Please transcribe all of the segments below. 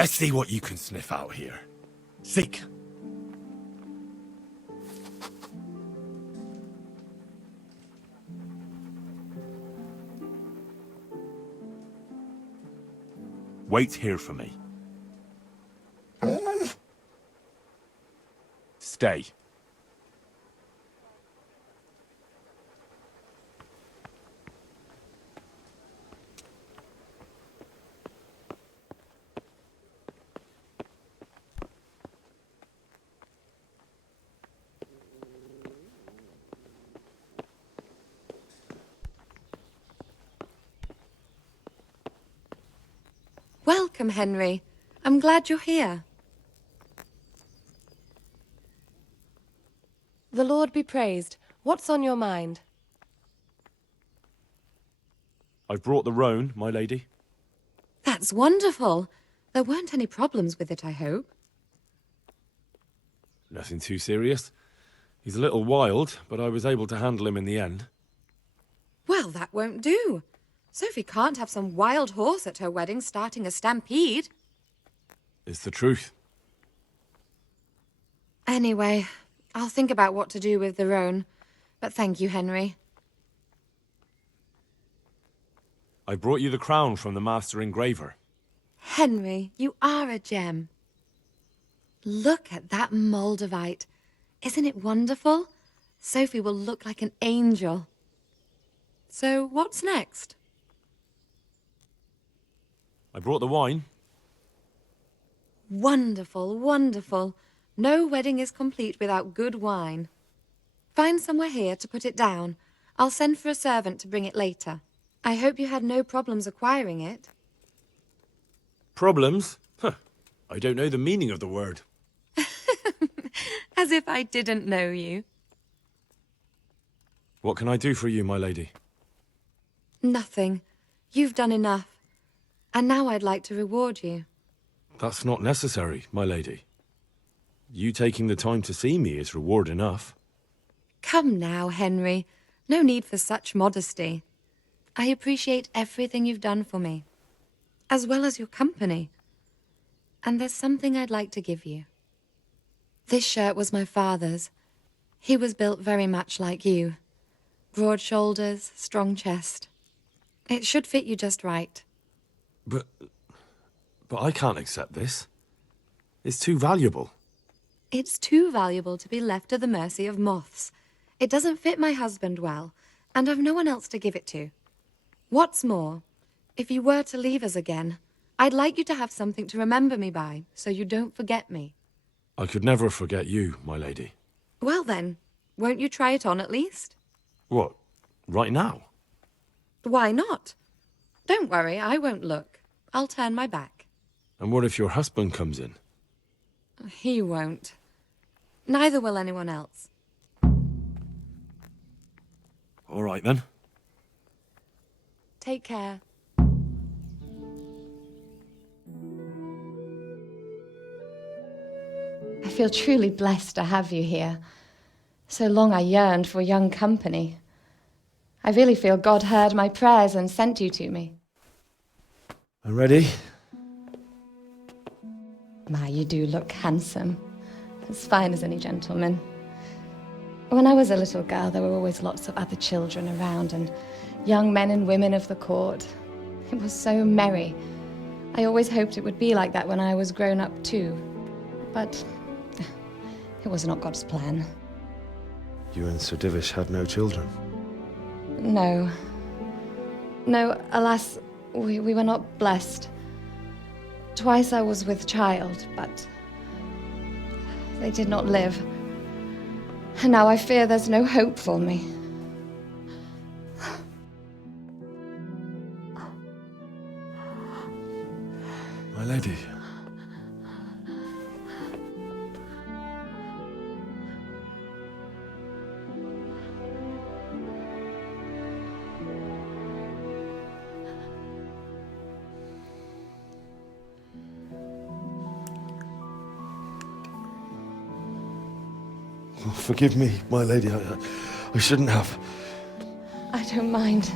Let's see what you can sniff out here. Seek. Wait here for me. Stay. Welcome, Henry. I'm glad you're here. The Lord be praised. What's on your mind? I've brought the roan, my lady. That's wonderful. There weren't any problems with it, I hope. Nothing too serious. He's a little wild, but I was able to handle him in the end. Well, that won't do. Sophie can't have some wild horse at her wedding starting a stampede. It's the truth. Anyway, I'll think about what to do with the roan. But thank you, Henry. I brought you the crown from the master engraver. Henry, you are a gem. Look at that Moldavite. Isn't it wonderful? Sophie will look like an angel. So, what's next? I brought the wine. Wonderful, wonderful. No wedding is complete without good wine. Find somewhere here to put it down. I'll send for a servant to bring it later. I hope you had no problems acquiring it. Problems? Huh. I don't know the meaning of the word. As if I didn't know you. What can I do for you, my lady? Nothing. You've done enough. And now I'd like to reward you. That's not necessary, my lady. You taking the time to see me is reward enough. Come now, Henry. No need for such modesty. I appreciate everything you've done for me, as well as your company. And there's something I'd like to give you. This shirt was my father's. He was built very much like you. Broad shoulders, strong chest. It should fit you just right. But I can't accept this. It's too valuable. It's too valuable to be left to the mercy of moths. It doesn't fit my husband well, and I've no one else to give it to. What's more, if you were to leave us again, I'd like you to have something to remember me by, so you don't forget me. I could never forget you, my lady. Well then, won't you try it on at least? What, right now? Why not? Don't worry, I won't look. I'll turn my back. And what if your husband comes in? He won't. Neither will anyone else. All right, then. Take care. I feel truly blessed to have you here. So long I yearned for young company. I really feel God heard my prayers and sent you to me. I'm ready. My, you do look handsome. As fine as any gentleman. When I was a little girl, there were always lots of other children around and young men and women of the court. It was so merry. I always hoped it would be like that when I was grown up too. But it was not God's plan. You and Sir Divish had no children? No. No, alas, we were not blessed. Twice I was with child, but they did not live. And now I fear there's no hope for me. My lady. Oh, forgive me, my lady. I shouldn't have. I don't mind.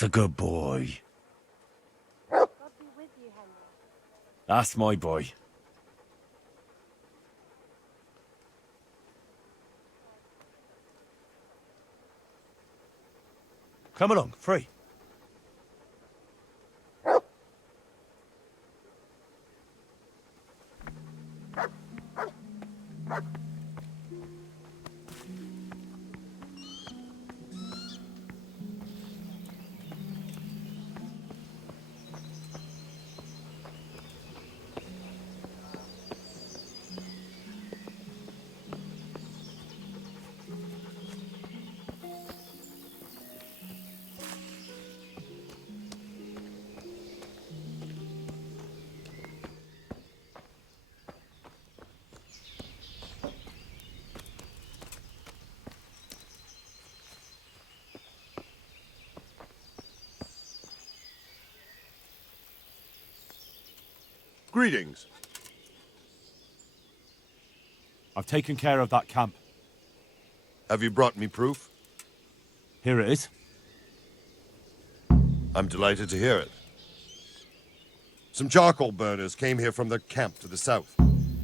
That's a good boy. God be with you, Henry. That's my boy. Come along, free. Greetings. I've taken care of that camp. Have you brought me proof? Here it is. I'm delighted to hear it. Some charcoal burners came here from their camp to the south.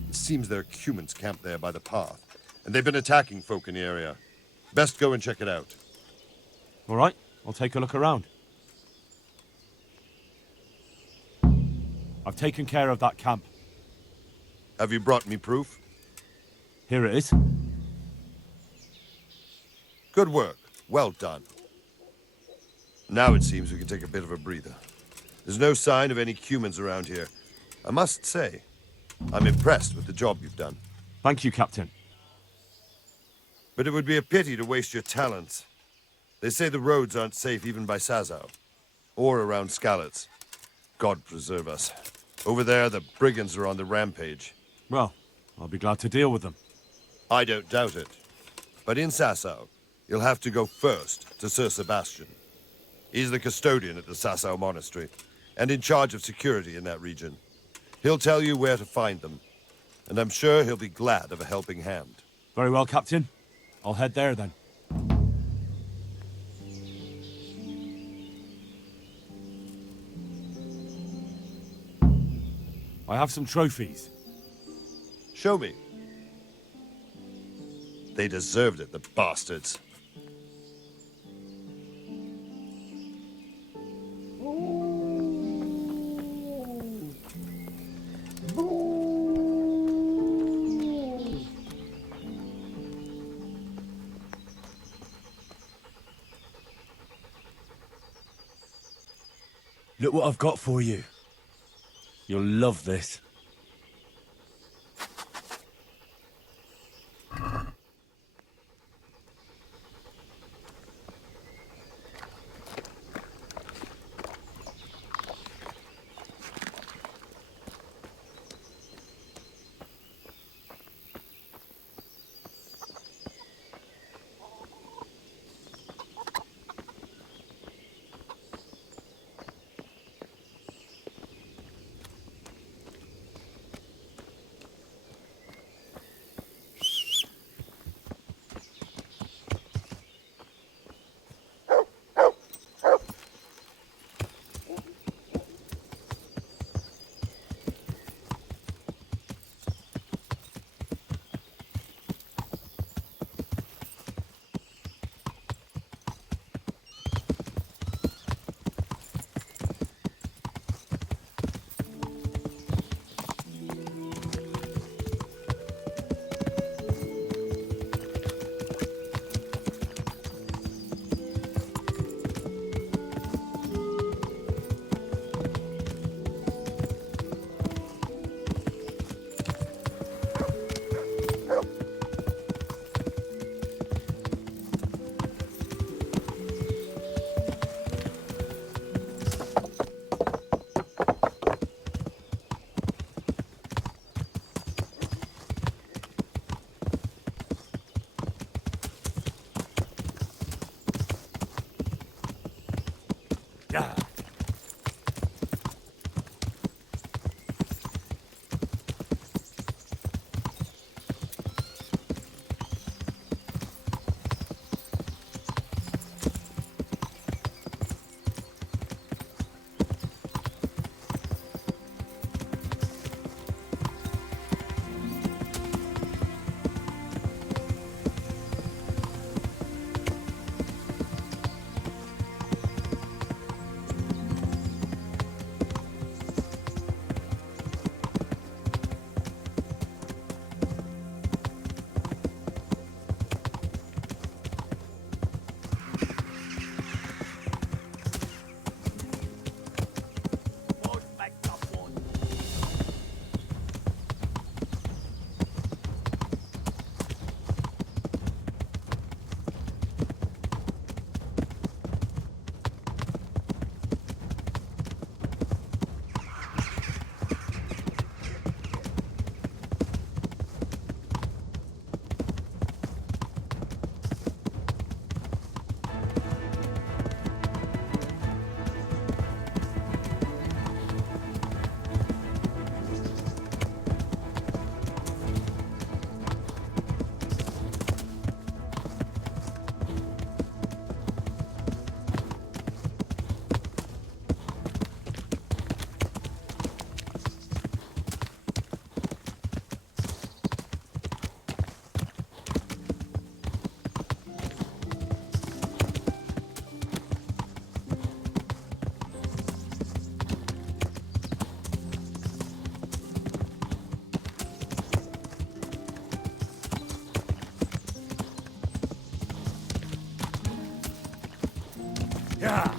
It seems they're Cumans camped there by the path, and they've been attacking folk in the area. Best go and check it out. All right, I'll take a look around. I've taken care of that camp. Have you brought me proof? Here it is. Good work. Well done. Now it seems we can take a bit of a breather. There's no sign of any Cumans around here. I must say, I'm impressed with the job you've done. Thank you, Captain. But it would be a pity to waste your talents. They say the roads aren't safe even by Sazau, or around Skalitz. God preserve us. Over there, the brigands are on the rampage. Well, I'll be glad to deal with them. I don't doubt it. But in Sasau, you'll have to go first to Sir Sebastian. He's the custodian at the Sasau Monastery, and in charge of security in that region. He'll tell you where to find them, and I'm sure he'll be glad of a helping hand. Very well, Captain. I'll head there then. I have some trophies. Show me. They deserved it, the bastards. Look what I've got for you. You'll love this. Yeah. Yeah.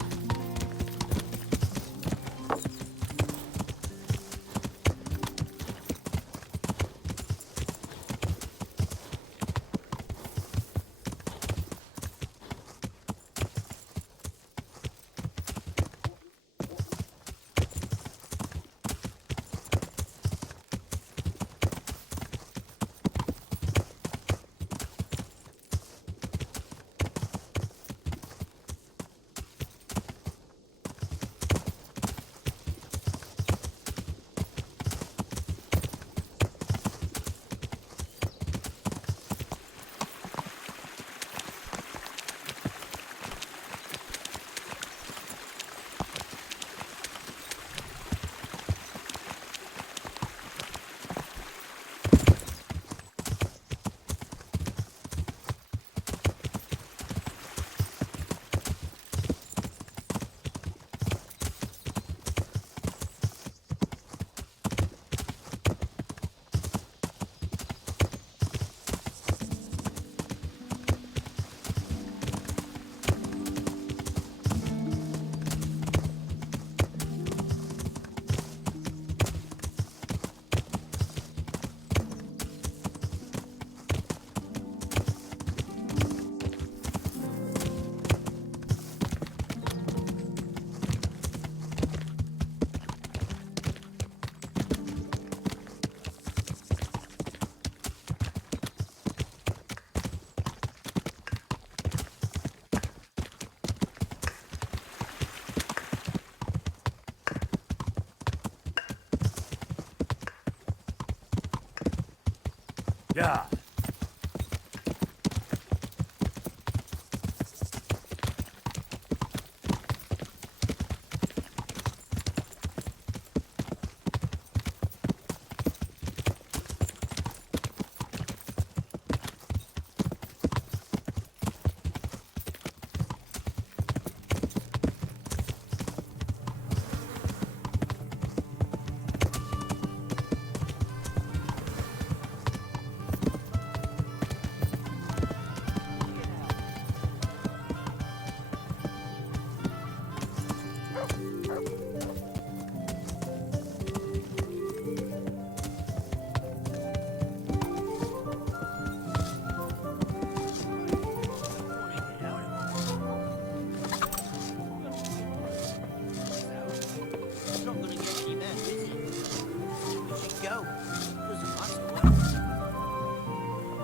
Yeah.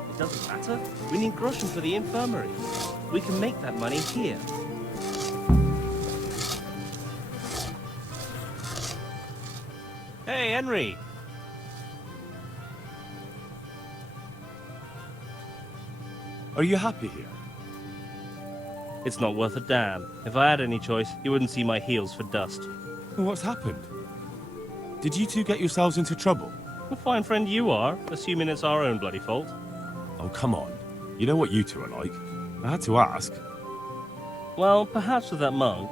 It doesn't matter. We need groschen for the infirmary. We can make that money here. Hey, Henry. Are you happy here? It's not worth a damn. If I had any choice, you wouldn't see my heels for dust. Well, what's happened? Did you two get yourselves into trouble? A fine friend you are, assuming it's our own bloody fault. Oh, come on. You know what you two are like. I had to ask. Well, perhaps with that mug.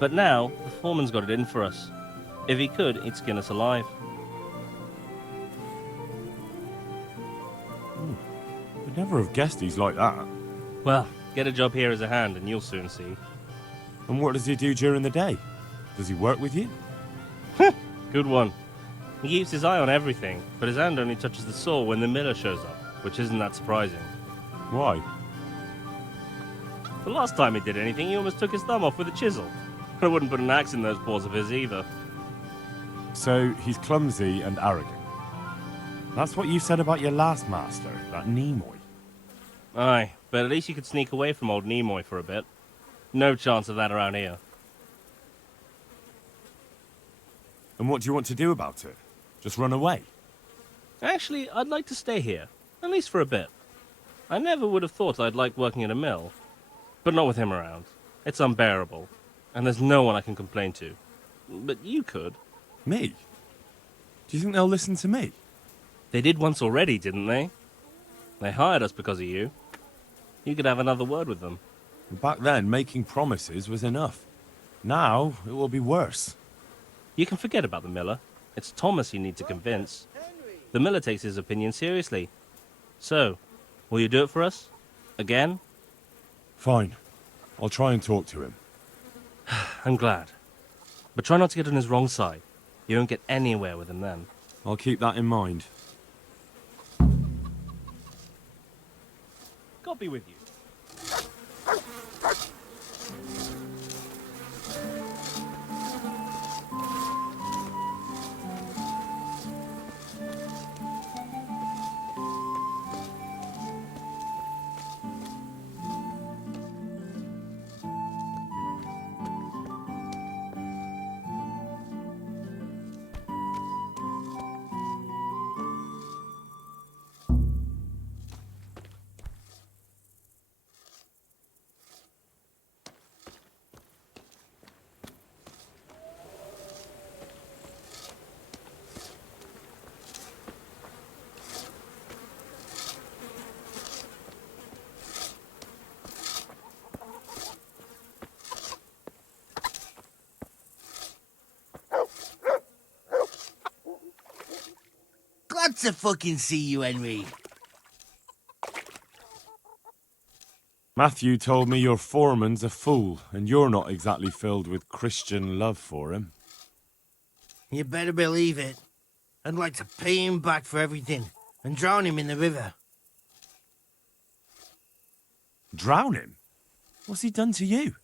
But now, the foreman's got it in for us. If he could, he'd skin us alive. I'd never have guessed he's like that. Well, get a job here as a hand and you'll soon see. And what does he do during the day? Does he work with you? Good one. He keeps his eye on everything, but his hand only touches the saw when the miller shows up, which isn't that surprising. Why? The last time he did anything, he almost took his thumb off with a chisel. I wouldn't put an axe in those paws of his either. So he's clumsy and arrogant. That's what you said about your last master, that Nimoy. Aye, but at least you could sneak away from old Nimoy for a bit. No chance of that around here. And what do you want to do about it? Just run away? Actually, I'd like to stay here, at least for a bit. I never would have thought I'd like working in a mill, but not with him around. It's unbearable, and there's no one I can complain to. But you could. Me? Do you think they'll listen to me? They did once already, didn't they? They hired us because of you. You could have another word with them. Back then, making promises was enough. Now, it will be worse. You can forget about the miller. It's Thomas you need to convince. The miller takes his opinion seriously. So, will you do it for us? Again? Fine. I'll try and talk to him. I'm glad. But try not to get on his wrong side. You won't get anywhere with him then. I'll keep that in mind. God be with you. Glad to fucking see you, Henry. Matthew told me your foreman's a fool, and you're not exactly filled with Christian love for him. You better believe it. I'd like to pay him back for everything and drown him in the river. Drown him? What's he done to you?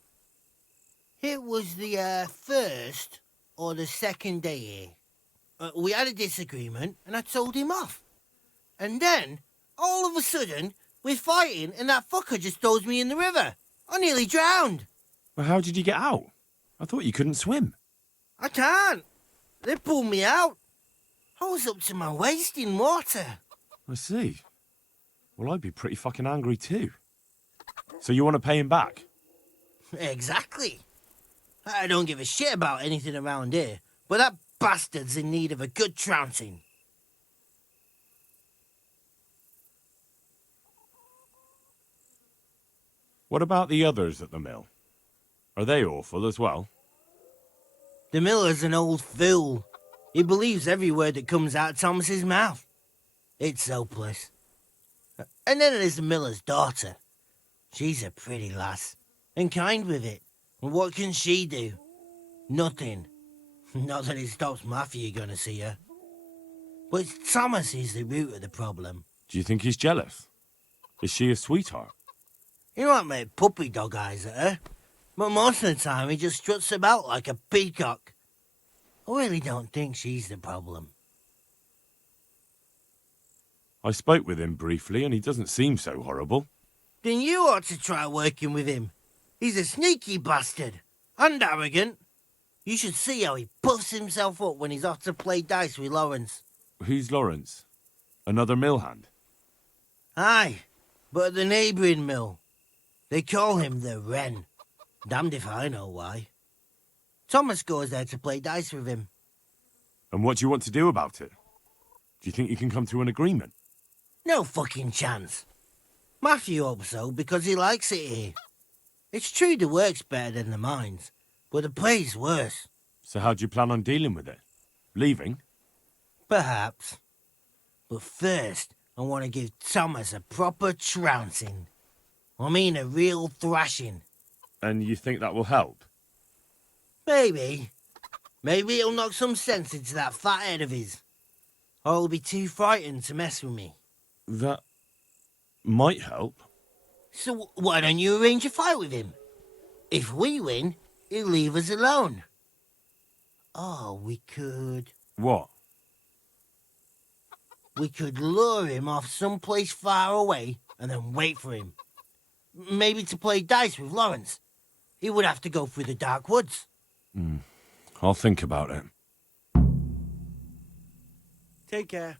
It was the first or the second day here. We had a disagreement and I told him off. And then, all of a sudden, we're fighting and that fucker just throws me in the river. I nearly drowned. Well, how did you get out? I thought you couldn't swim. I can't. They pulled me out. I was up to my waist in water. I see. Well, I'd be pretty fucking angry too. So you want to pay him back? Exactly. I don't give a shit about anything around here, but that bastard's in need of a good trouncing. What about the others at the mill? Are they awful as well? The miller's an old fool. He believes every word that comes out of Thomas's mouth. It's hopeless. And then there's the miller's daughter. She's a pretty lass, and kind with it. And what can she do? Nothing. Not that it stops Matthew gonna see her. But it's Thomas who's the root of the problem. Do you think he's jealous? Is she a sweetheart? He might make puppy dog eyes at her, but most of the time he just struts about like a peacock. I really don't think she's the problem. I spoke with him briefly and he doesn't seem so horrible. Then you ought to try working with him. He's a sneaky bastard and arrogant. You should see how he puffs himself up when he's off to play dice with Lawrence. Who's Lawrence? Another mill hand? Aye, but at the neighbouring mill. They call him the Wren. Damned if I know why. Thomas goes there to play dice with him. And what do you want to do about it? Do you think you can come to an agreement? No fucking chance. Matthew hopes so because he likes it here. It's true the work's better than the mines, but the play's worse. So how do you plan on dealing with it? Leaving? Perhaps. But first, I want to give Thomas a proper trouncing. I mean a real thrashing. And you think that will help? Maybe. Maybe it'll knock some sense into that fat head of his. Or he'll be too frightened to mess with me. That might help. So why don't you arrange a fight with him? If we win, he'll leave us alone. Oh, we could... What? We could lure him off someplace far away and then wait for him. Maybe to play dice with Lawrence. He would have to go through the dark woods. I'll think about it. Take care.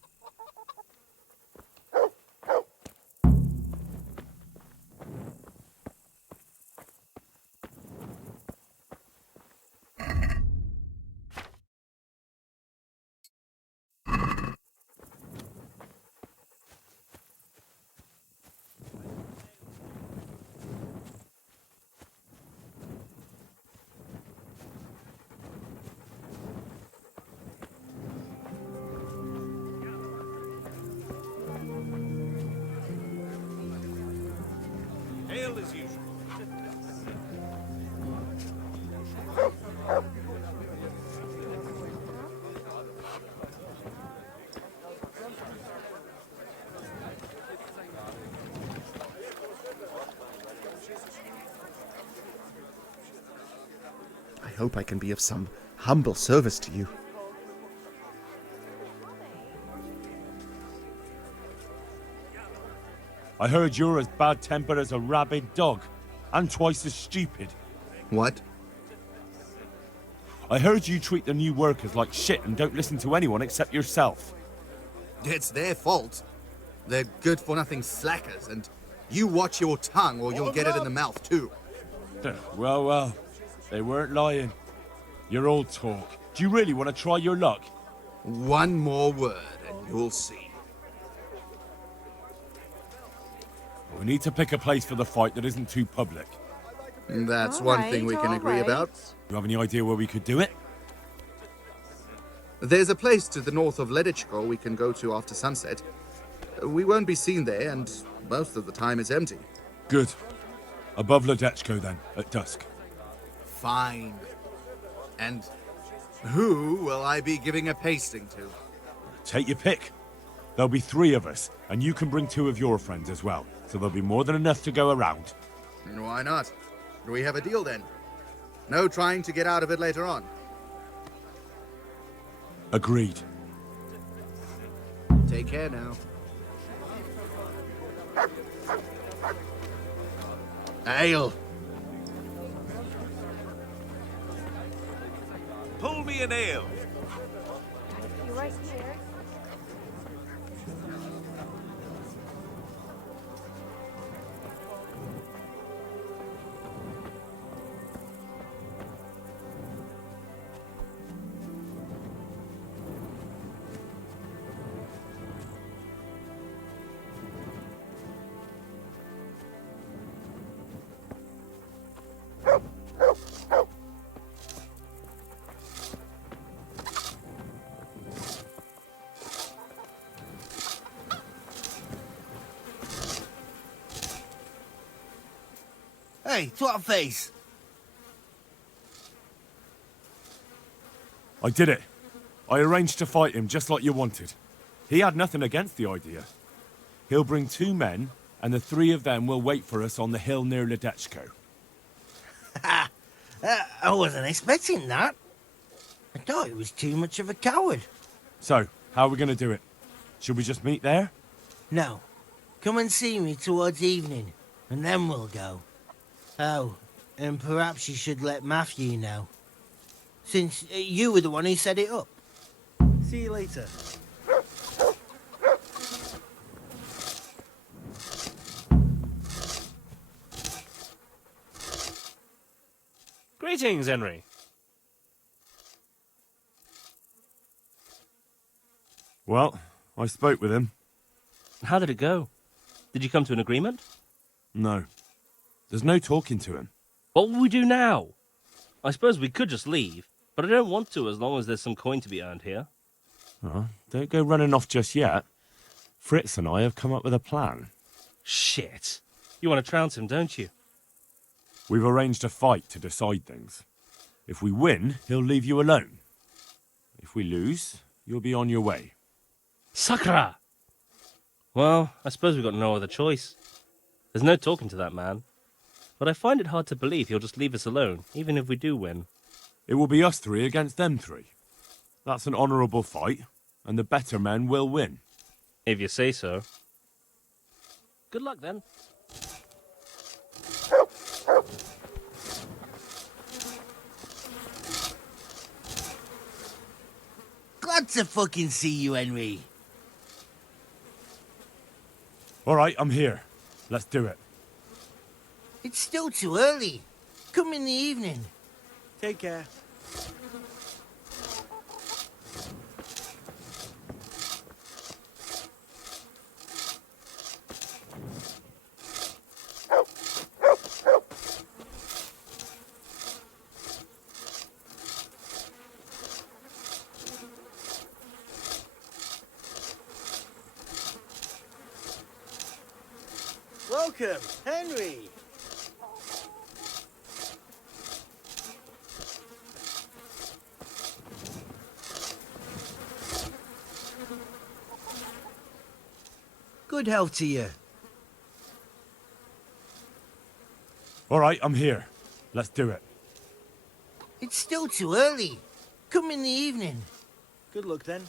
Ale as usual. hope I can be of some humble service to you. I heard you're as bad-tempered as a rabid dog, and twice as stupid. What? I heard you treat the new workers like shit and don't listen to anyone except yourself. It's their fault. They're good-for-nothing slackers, and you watch your tongue or you'll get it in the mouth, too. Well, they weren't lying. You're all talk. Do you really want to try your luck? One more word, and you'll see. We need to pick a place for the fight that isn't too public. That's one thing we can agree about. You have any idea where we could do it? There's a place to the north of Ledichko we can go to after sunset. We won't be seen there, and most of the time it's empty. Good. Above Ledechko, then, at dusk. Fine. And who will I be giving a pasting to? Take your pick. There'll be 3 of us, and you can bring 2 of your friends as well, so there'll be more than enough to go around. Why not? Do we have a deal then? No trying to get out of it later on. Agreed. Take care now. Ale. Pull me an ale. Right here. Hey, twat face. I did it. I arranged to fight him just like you wanted. He had nothing against the idea. He'll bring 2 men, and the 3 of them will wait for us on the hill near Ledechko. I wasn't expecting that. I thought he was too much of a coward. So, how are we going to do it? Should we just meet there? No. Come and see me towards evening, and then we'll go. Oh, and perhaps you should let Matthew know. Since you were the one who set it up. See you later. Greetings, Henry. Well, I spoke with him. How did it go? Did you come to an agreement? No. There's no talking to him. What will we do now? I suppose we could just leave, but I don't want to as long as there's some coin to be earned here. Oh, don't go running off just yet. Fritz and I have come up with a plan. Shit. You want to trounce him, don't you? We've arranged a fight to decide things. If we win, he'll leave you alone. If we lose, you'll be on your way. Sakra! Well, I suppose we've got no other choice. There's no talking to that man. But I find it hard to believe he'll just leave us alone, even if we do win. It will be us 3 against them 3. That's an honourable fight, and the better men will win. If you say so. Good luck, then. Glad to fucking see you, Henry. All right, I'm here. Let's do it. It's still too early. Come in the evening. Take care. Welcome, Henry. Good health to you. All right, I'm here. Let's do it. It's still too early. Come in the evening. Good luck then.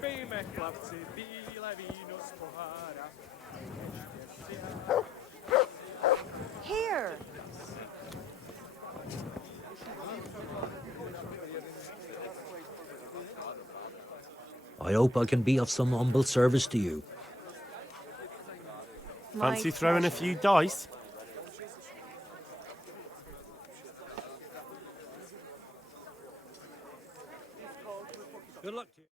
Pijme chlapci, bílé víno z pohára. Here! I hope I can be of some humble service to you. Fancy throwing a few dice? Good luck to you.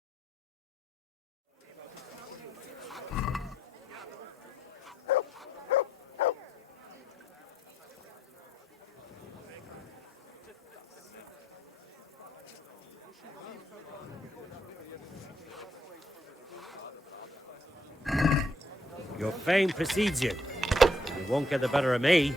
Your fame precedes you. You won't get the better of me.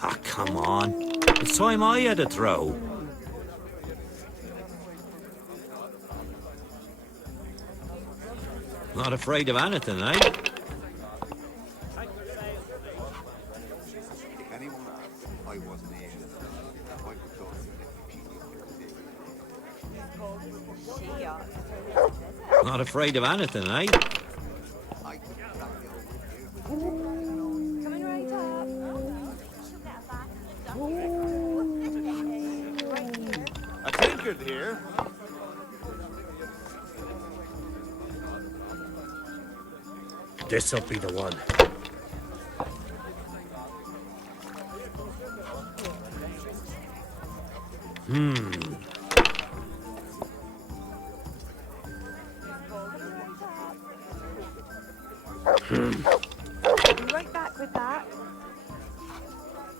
Ah, come on. It's time I had a throw. Not afraid of anything, eh? If anyone asked, I wasn't here. I could go significantly. Not afraid of anything, eh? I could back you over here. Coming right up. Right here. A tankard here. This'll be the one. Be right back with that.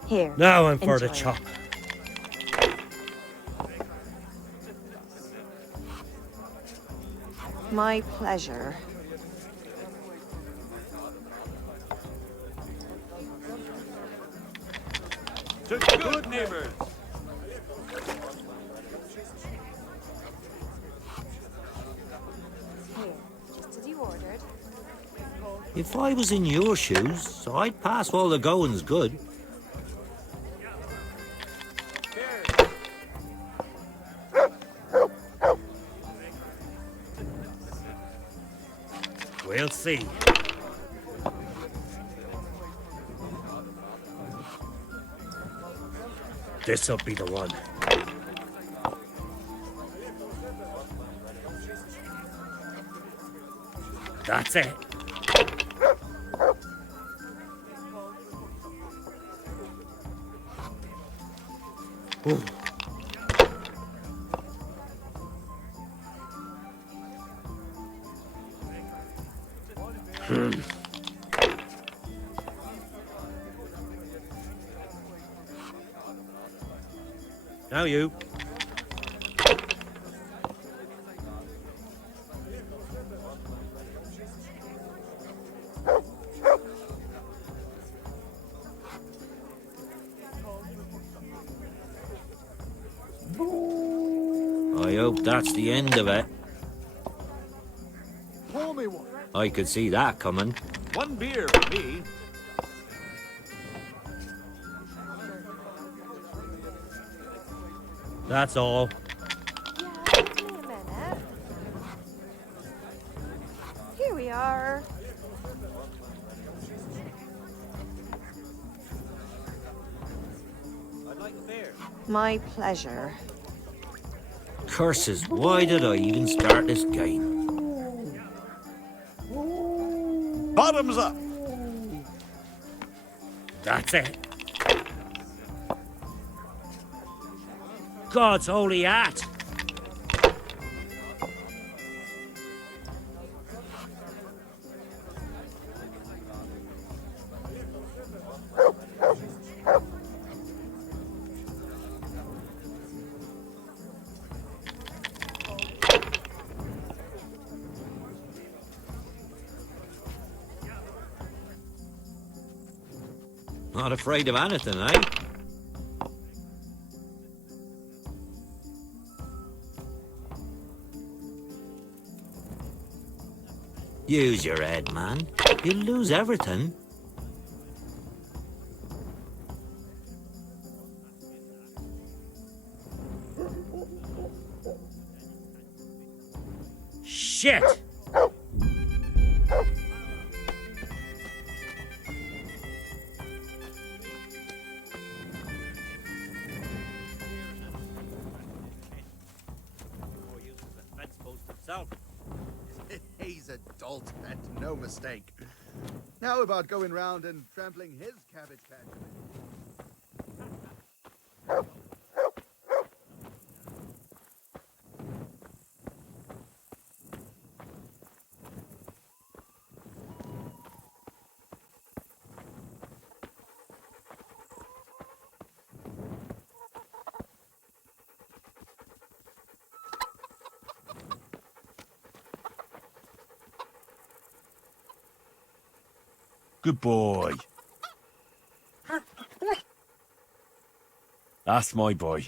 Here. Now I'm for the enjoy. chop. My pleasure. To good neighbors. Here. Just as you ordered. If I was in your shoes, I'd pass while the going's good. We'll see. This'll be the one. That's it. Ooh. Now you. I hope that's the end of it. Pour me one. I could see that coming. One beer for me. That's all. Yeah, give me a minute. Here we are. I'd like a beer. My pleasure. Curses, why did I even start this game? Bottoms up. That's it. God's holy hat! Not afraid of anything, eh? Use your head, man. You'll lose everything. Shit! He's a dolt, and no mistake. How about going round and trampling his cabbage patch? Good boy. That's my boy.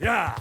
Yeah.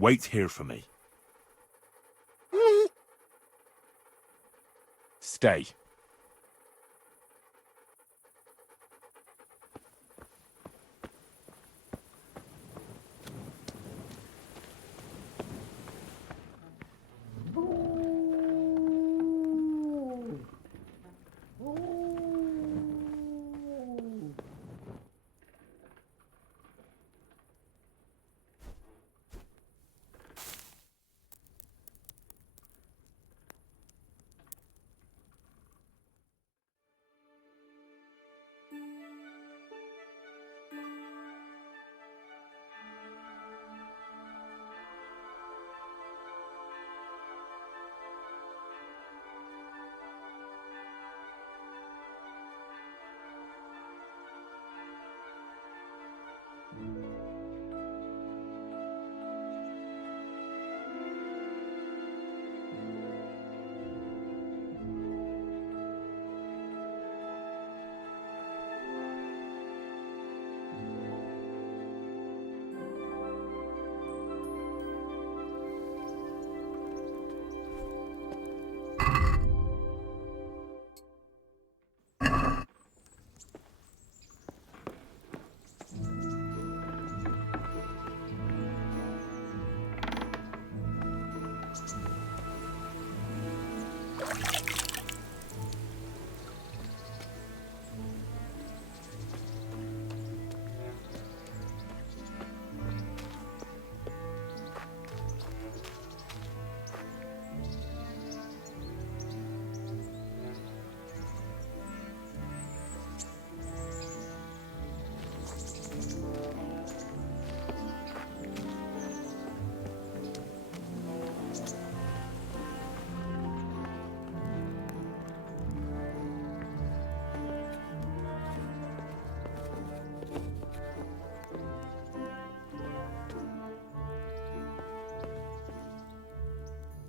Wait here for me. Stay.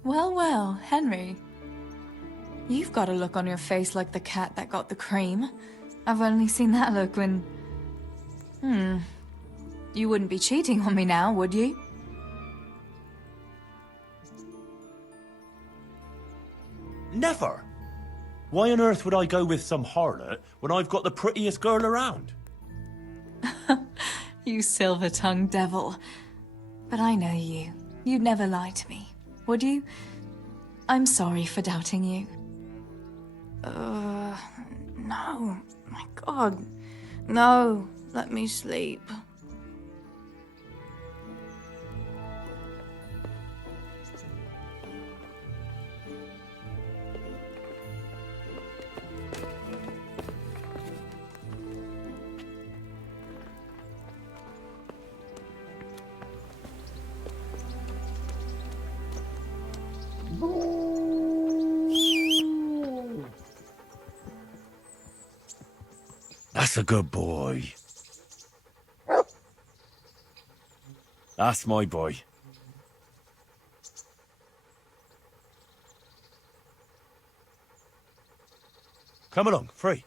Well, well, Henry. You've got a look on your face like the cat that got the cream. I've only seen that look when... You wouldn't be cheating on me now, would you? Never. Why on earth would I go with some harlot when I've got the prettiest girl around? You silver-tongued devil. But I know you. You'd never lie to me, would you? I'm sorry for doubting you. No. My God. No. Let me sleep. That's a good boy. That's my boy. Come along, free.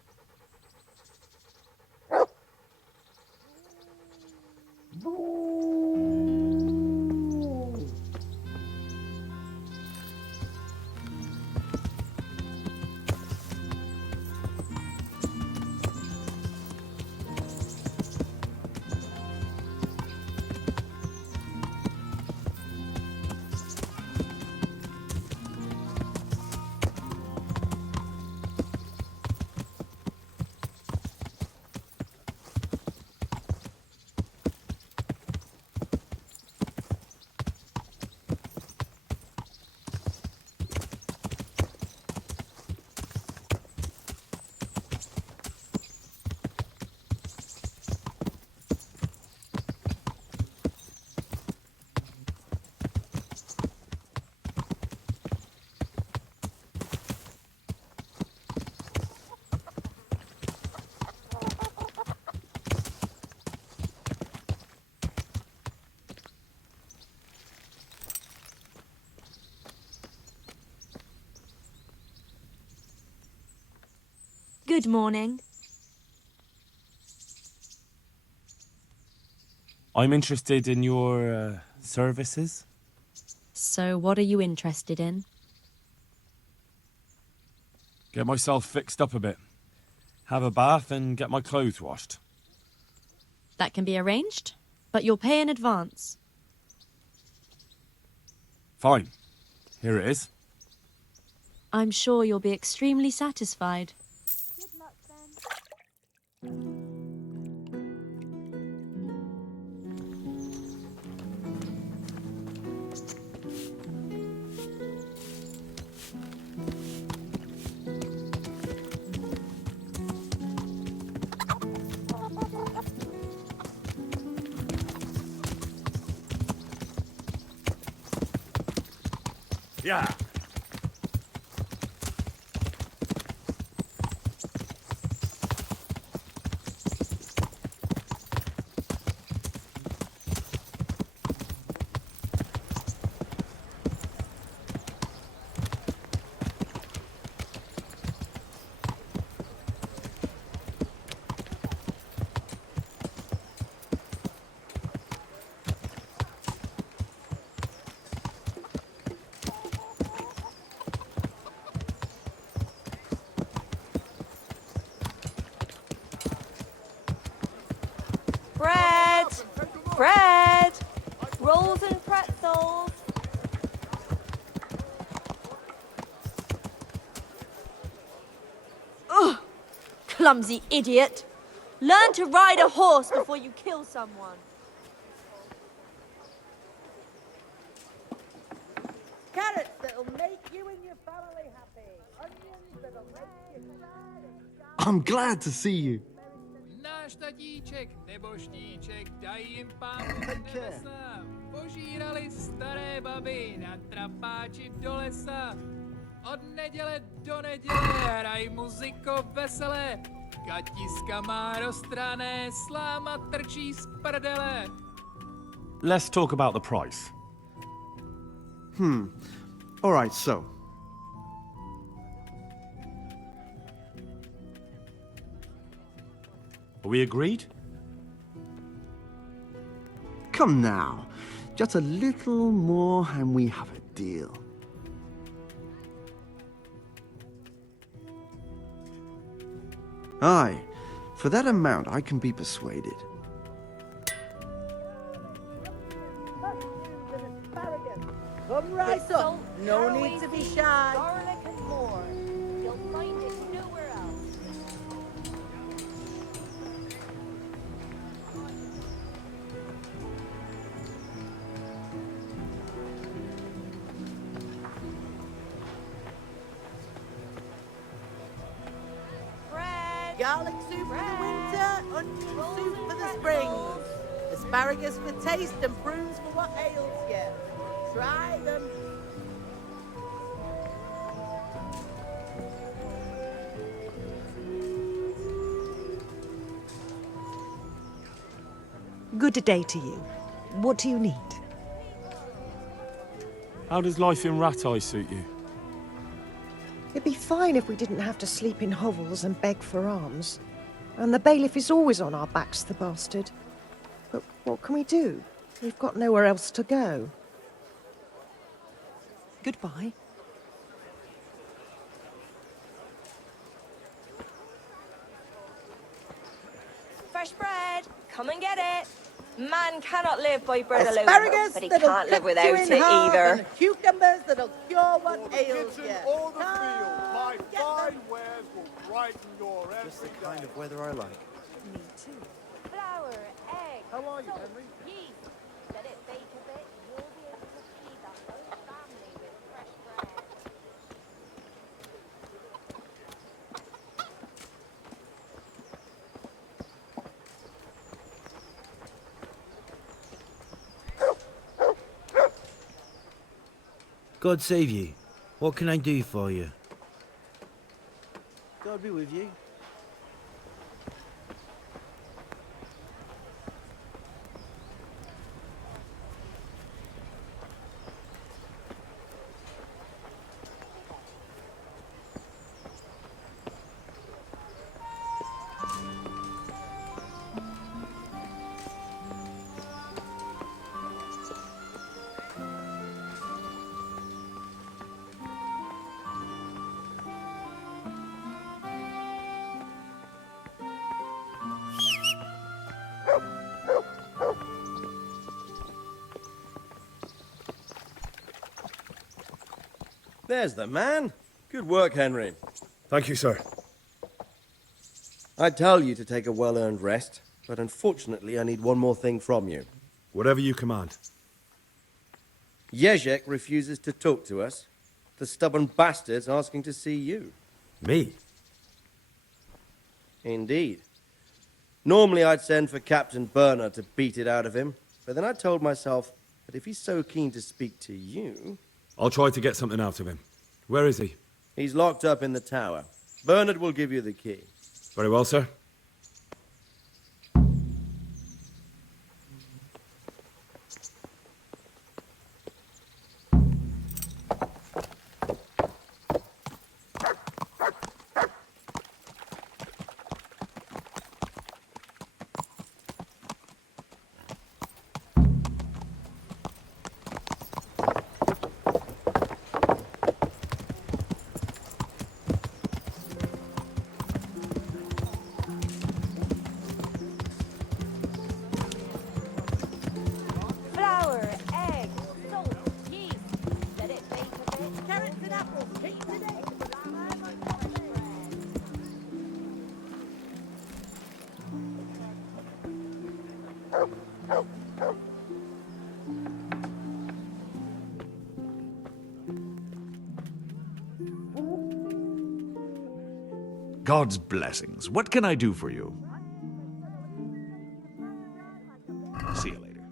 Good morning. I'm interested in your services. So what are you interested in? Get myself fixed up a bit. Have a bath and get my clothes washed. That can be arranged, but you'll pay in advance. Fine. Here it is. I'm sure you'll be extremely satisfied. Good luck then. Yeah. bread, rolls and pretzels. Ugh, clumsy idiot. Learn to ride a horse before you kill someone. Carrots that'll make you and your family happy. Onions that'll make you cry. I'm glad to see you. Náš tatíček nebo štíček, dají jim Pán nebesa. Požírali staré baby na trapáči do lesa. Od neděle do neděle hraj muziko veselé. Katiska má roztrané, sláma trčí z prdele. Let's talk about the price. All right, so. Are we agreed? Come now. Just a little more and we have a deal. Aye, for that amount I can be persuaded. Come right up. No need to be shy. Garlic and more. You'll find it nowhere else. Bread. Garlic soup for the winter, onion soup for the spring. Asparagus for taste and prunes for what ails you. Try them. Good day to you. What do you need? How does life in Rat Eye suit you? It'd be fine if we didn't have to sleep in hovels and beg for alms. And the bailiff is always on our backs, the bastard. But what can we do? We've got nowhere else to go. Goodbye. Fresh bread. Come and get it. Man cannot live by bread alone, Asparagus but he that'll can't live cut without you it in half, either. and cucumbers that'll cure what ails you. Or the field. My fine wares will brighten your every Just the kind of weather I like. Me too. Flour, egg, How are you, salt, Henry? yeast. Let it bake a bit. You'll be able to feed the whole family with fresh bread. God save you. What can I do for you? God be with you. There's the man. Good work, Henry. Thank you, sir. I tell you to take a well-earned rest, but unfortunately I need one more thing from you. Whatever you command. Jezek refuses to talk to us. The stubborn bastard's asking to see you. Me? Indeed. Normally I'd send for Captain Burner to beat it out of him, but then I told myself that if he's so keen to speak to you... I'll try to get something out of him. Where is he? He's locked up in the tower. Bernard will give you the key. Very well, sir. God's blessings. What can I do for you? See you later.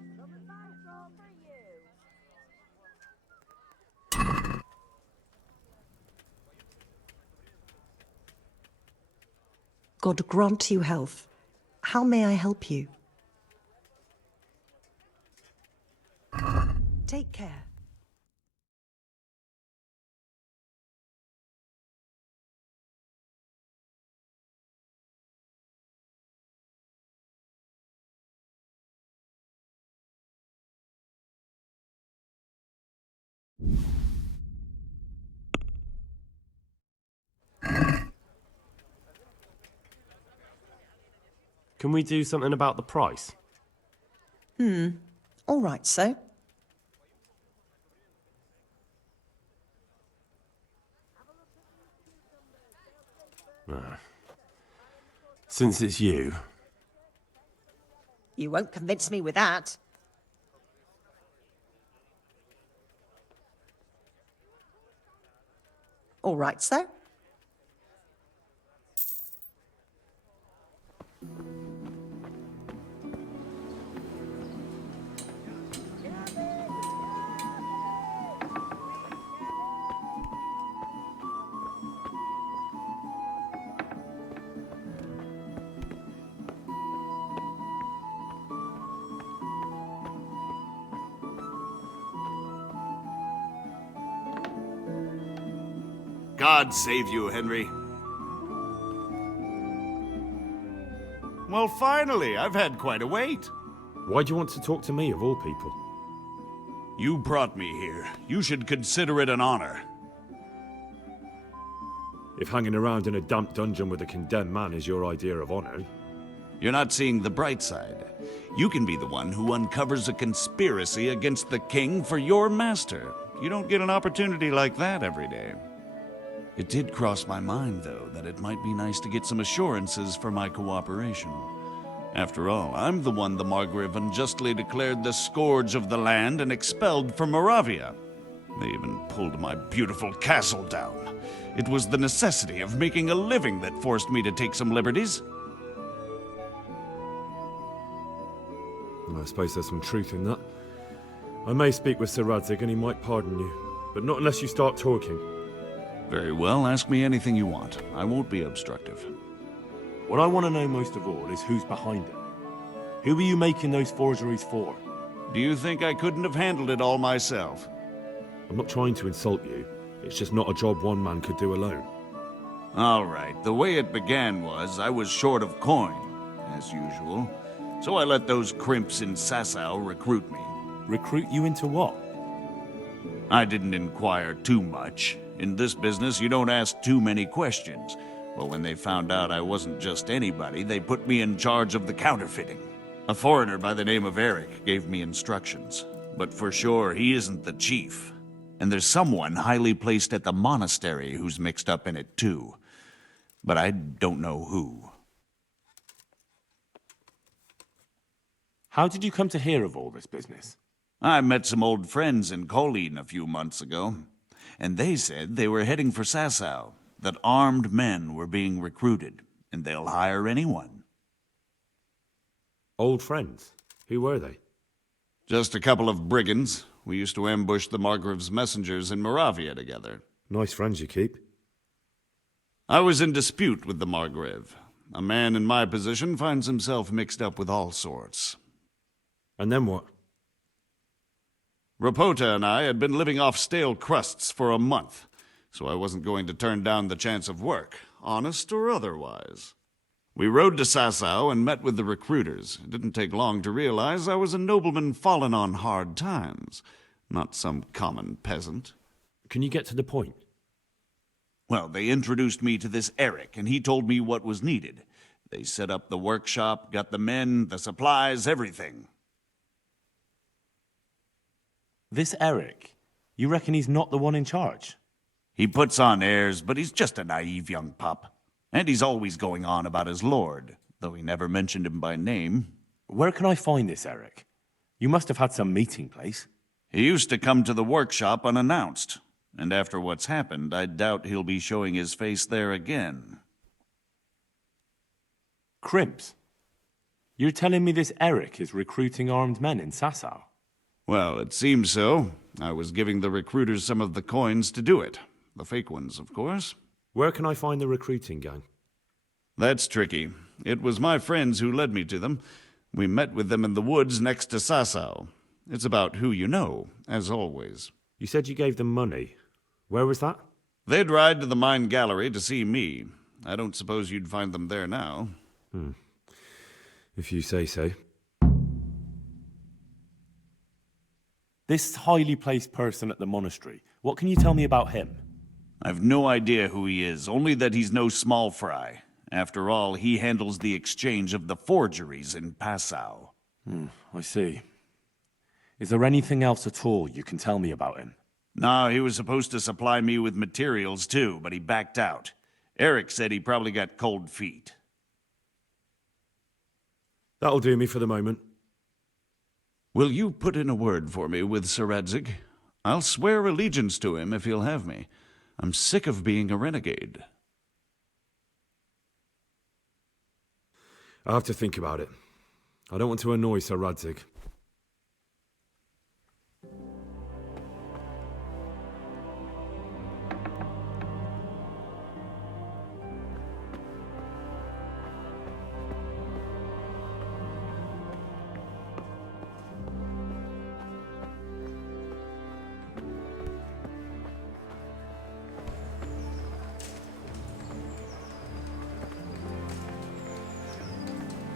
God grant you health. How may I help you? Take care. Can we do something about the price? All right, so. Since it's you, You won't convince me with that. All right, so. God save you, Henry. Well, finally, I've had quite a wait. Why do you want to talk to me, of all people? You brought me here. You should consider it an honor. If hanging around in a damp dungeon with a condemned man is your idea of honor... You're not seeing the bright side. You can be the one who uncovers a conspiracy against the king for your master. You don't get an opportunity like that every day. It did cross my mind, though, that it might be nice to get some assurances for my cooperation. After all, I'm the one the Margrave unjustly declared the scourge of the land and expelled from Moravia. They even pulled my beautiful castle down. It was the necessity of making a living that forced me to take some liberties. I suppose there's some truth in that. I may speak with Sir Radzig and he might pardon you, but not unless you start talking. Very well, ask me anything you want. I won't be obstructive. what I want to know most of all is who's behind it. Who are you making those forgeries for? Do you think I couldn't have handled it all myself? I'm not trying to insult you. It's just not a job one man could do alone. All right, the way it began was I was short of coin, as usual. So I let those crimps in Sasau recruit me. Recruit you into what? I didn't inquire too much. In this business, you don't ask too many questions. But when they found out I wasn't just anybody, they put me in charge of the counterfeiting. A foreigner by the name of Eric gave me instructions. But for sure, he isn't the chief. And there's someone highly placed at the monastery who's mixed up in it too. But I don't know who. How did you come to hear of all this business? I met some old friends in Colleen a few months ago, and they said they were heading for Sasau, that armed men were being recruited, and they'll hire anyone. Old friends? Who were they? Just a couple of brigands. We used to ambush the Margrave's messengers in Moravia together. Nice friends you keep. I was in dispute with the Margrave. A man in my position finds himself mixed up with all sorts. And then what? Rapota and I had been living off stale crusts for a month, so I wasn't going to turn down the chance of work, honest or otherwise. We rode to Sasau and met with the recruiters. It didn't take long to realize I was a nobleman fallen on hard times, not some common peasant. Can you get to the point? Well, they introduced me to this Eric, and he told me what was needed. They set up the workshop, got the men, the supplies, everything. This Eric, you reckon he's not the one in charge? He puts on airs, but he's just a naive young pup. And he's always going on about his lord, though he never mentioned him by name. Where can I find this Eric? You must have had some meeting place. He used to come to the workshop unannounced, and after what's happened, I doubt he'll be showing his face there again. Crimps? You're telling me this Eric is recruiting armed men in Sasau? Well, it seems so. I was giving the recruiters some of the coins to do it. The fake ones, of course. Where can I find the recruiting gang? That's tricky. It was my friends who led me to them. We met with them in the woods next to Sasau. It's about who you know, as always. You said you gave them money. Where was that? They'd ride to the mine gallery to see me. I don't suppose you'd find them there now. If you say so. This highly placed person at the monastery, what can you tell me about him? I've no idea who he is, only that he's no small fry. After all, he handles the exchange of the forgeries in Passau. I see. Is there anything else at all you can tell me about him? No, he was supposed to supply me with materials too, but he backed out. Eric said he probably got cold feet. That'll do me for the moment. Will you put in a word for me with Sir Radzig? I'll swear allegiance to him if he'll have me. I'm sick of being a renegade. I'll have to think about it. I don't want to annoy Sir Radzig.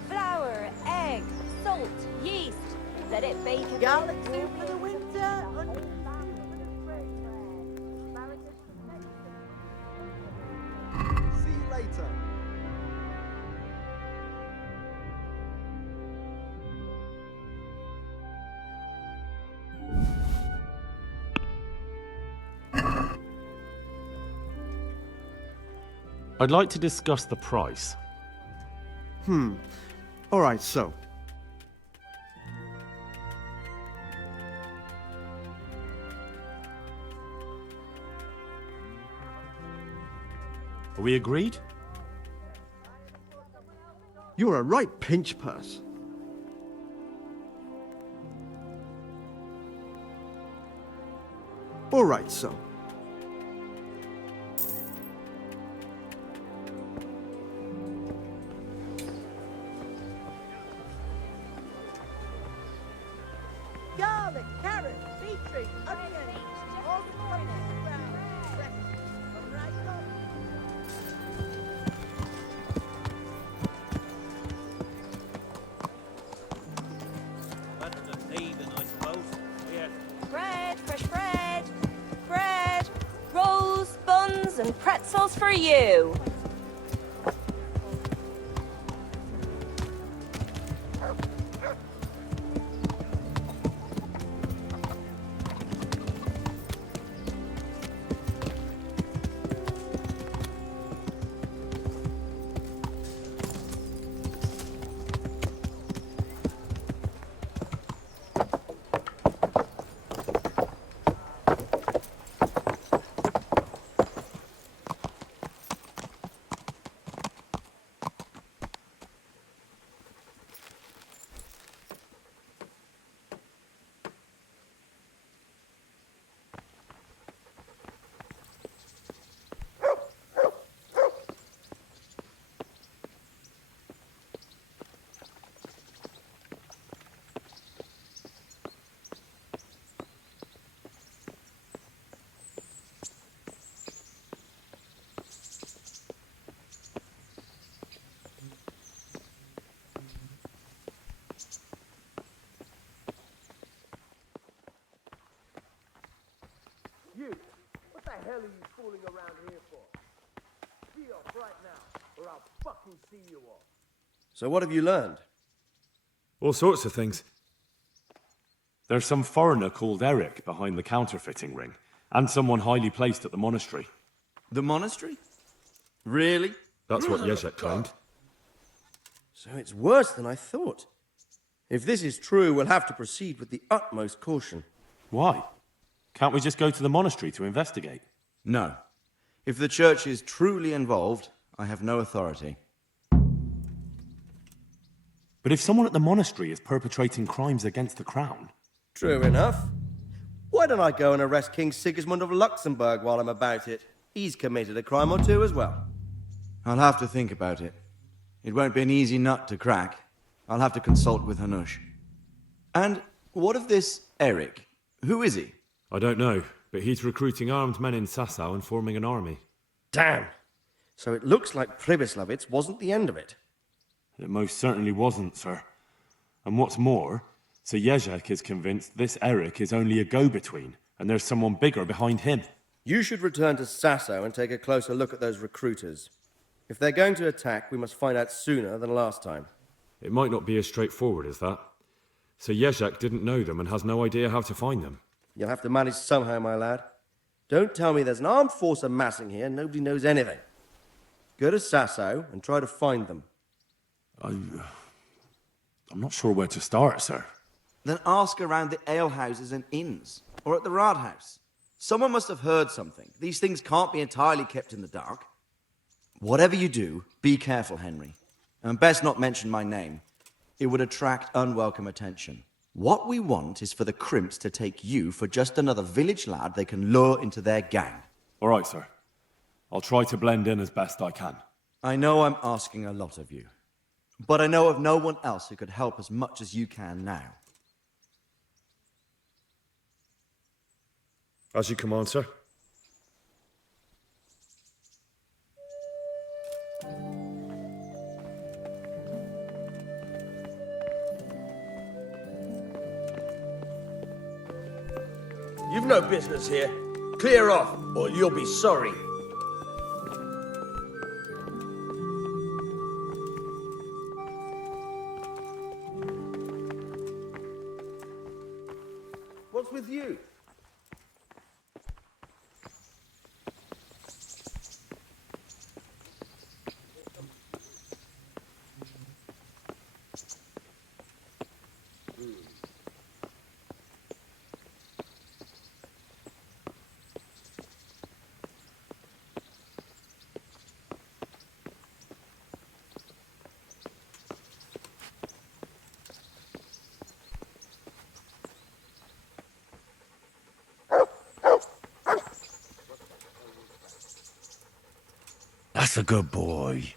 Flour, egg, salt, yeast. Let it bake a bit. Garlic soup for the winter. See you later. I'd like to discuss the price. All right, so. Are we agreed? You're a right pinch purse. All right, so. Garlic, carrot, beetroot, onion. All the morning. Right on. Better than heathen, I suppose. Yeah. Bread, fresh bread. Bread, rolls, buns, and pretzels for you. You, what the hell are you fooling around here for? Be off right now, or I'll fucking see you off. So what have you learned? All sorts of things. There's some foreigner called Eric behind the counterfeiting ring, and someone highly placed at the monastery. The monastery? Really? That's what Jezek claimed. So it's worse than I thought. If this is true, we'll have to proceed with the utmost caution. Why? Can't we just go to the monastery to investigate? No. If the church is truly involved, I have no authority. But if someone at the monastery is perpetrating crimes against the crown... True enough. Why don't I go and arrest King Sigismund of Luxembourg while I'm about it? He's committed a crime or two as well. I'll have to think about it. It won't be an easy nut to crack. I'll have to consult with Hanush. And what of this Eric? Who is he? I don't know, but he's recruiting armed men in Sasau and forming an army. Damn! So it looks like Pribyslavitz wasn't the end of it. It most certainly wasn't, sir. And what's more, Sir Jezek is convinced this Eric is only a go-between, and there's someone bigger behind him. You should return to Sasau and take a closer look at those recruiters. If they're going to attack, we must find out sooner than last time. It might not be as straightforward as that. Sir Jezek didn't know them and has no idea how to find them. You'll have to manage somehow, my lad. Don't tell me there's an armed force amassing here and nobody knows anything. Go to Sasau and try to find them. I'm not sure where to start, sir. Then ask around the alehouses and inns, or at the Rathaus. Someone must have heard something. These things can't be entirely kept in the dark. Whatever you do, be careful, Henry. And best not mention my name. It would attract unwelcome attention. What we want is for the crimps to take you for just another village lad they can lure into their gang. All right, sir. I'll try to blend in as best I can. I know I'm asking a lot of you, but I know of no one else who could help as much as you can now. As you command, sir. You've no business here. Clear off, or you'll be sorry. What's with you? That's a good boy.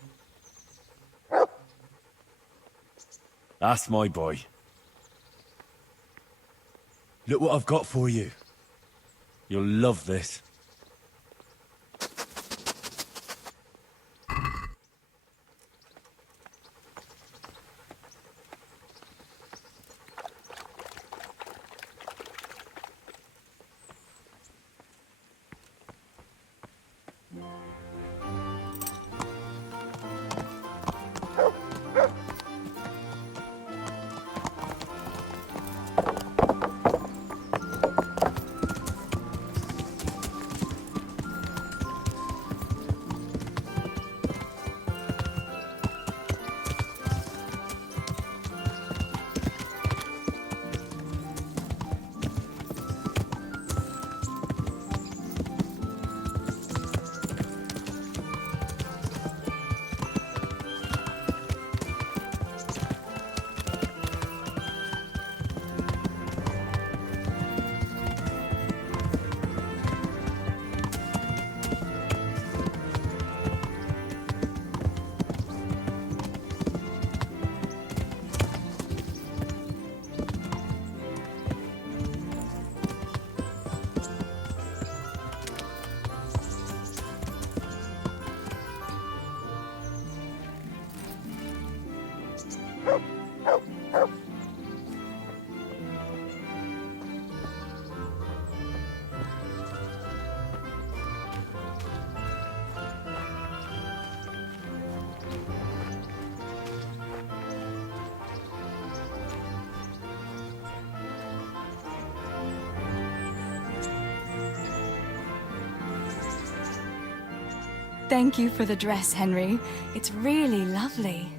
That's my boy. Look what I've got for you. You'll love this. Thank you for the dress, Henry. It's really lovely.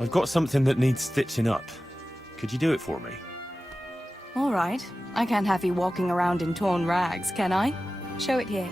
I've got something that needs stitching up. Could you do it for me? All right. I can't have you walking around in torn rags, can I? Show it here.